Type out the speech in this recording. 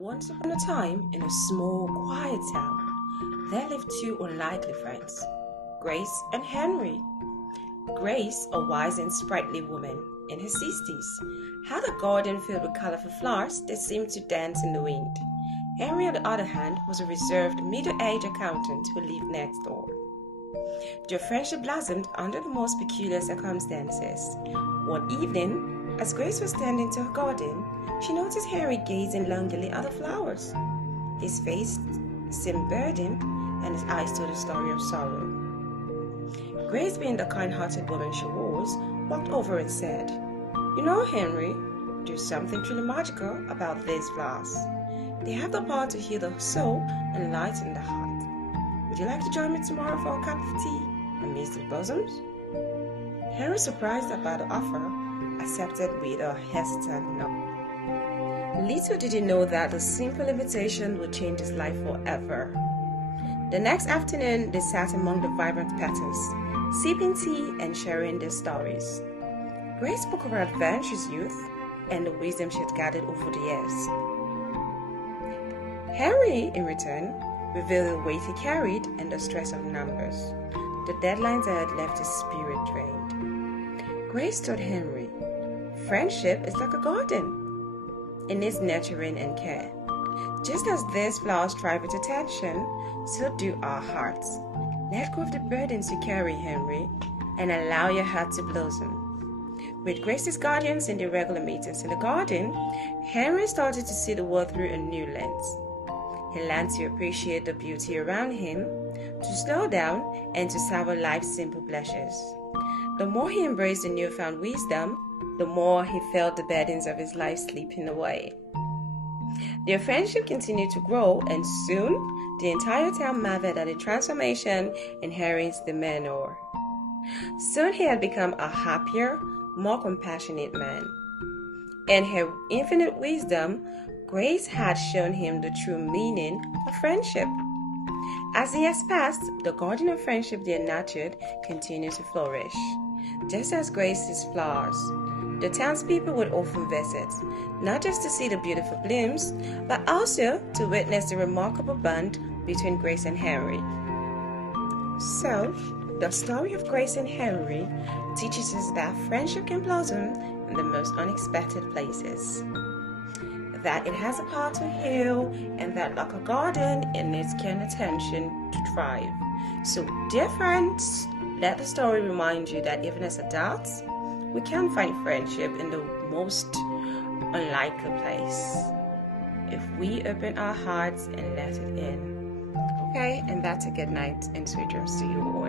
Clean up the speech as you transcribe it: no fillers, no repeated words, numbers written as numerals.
Once upon a time, in a small, quiet town, there lived two unlikely friends, Grace and Henry. Grace, a wise and sprightly woman in her 60s, had a garden filled with colorful flowers that seemed to dance in the wind. Henry, on the other hand, was a reserved, middle-aged accountant who lived next door. Their friendship blossomed under the most peculiar circumstances. One evening, as Grace was tending to her garden, she noticed Henry gazing longingly at the flowers. His face seemed burdened, and his eyes told a story of sorrow. Grace, being the kind-hearted woman she was, walked over and said, "You know, Henry, there's something truly magical about these flowers. They have the power to heal the soul and lighten the heart. Would you like to join me tomorrow for a cup of tea amidst the blossoms?" Henry, surprised about the offer, accepted with a hesitant no. Little did he know that the simple invitation would change his life forever. The next afternoon, they sat among the vibrant petals, sipping tea and sharing their stories. Grace spoke of her adventurous youth and the wisdom she had gathered over the years. Henry, in return, revealed the weight he carried and the stress of numbers. The deadlines that had left his spirit drained. Grace told Henry, "Friendship is like a garden. It needs nurturing and care. Just as these flowers thrive with attention, so do our hearts. Let go of the burdens you carry, Henry, and allow your heart to blossom." With Grace's guardians in the regular meetings in the garden, Henry started to see the world through a new lens. He learned to appreciate the beauty around him, to slow down, and to savor life's simple pleasures. The more he embraced the newfound wisdom, the more he felt the burdens of his life slipping away. Their friendship continued to grow, and soon the entire town marveled at the transformation in Henry's demeanor. Soon he had become a happier, more compassionate man. In her infinite wisdom, Grace had shown him the true meaning of friendship. As the years passed, the garden of friendship they had nurtured continued to flourish. Just as Grace's flowers, the townspeople would often visit, not just to see the beautiful blooms, but also to witness the remarkable bond between Grace and Henry. So, the story of Grace and Henry teaches us that friendship can blossom in the most unexpected places, that it has the power to heal, and that like a garden, it needs care and attention to thrive. So, dear friends, let the story remind you that even as adults, we can find friendship in the most unlikely place if we open our hearts and let it in. Okay, and that's a good night and sweet dreams to you all.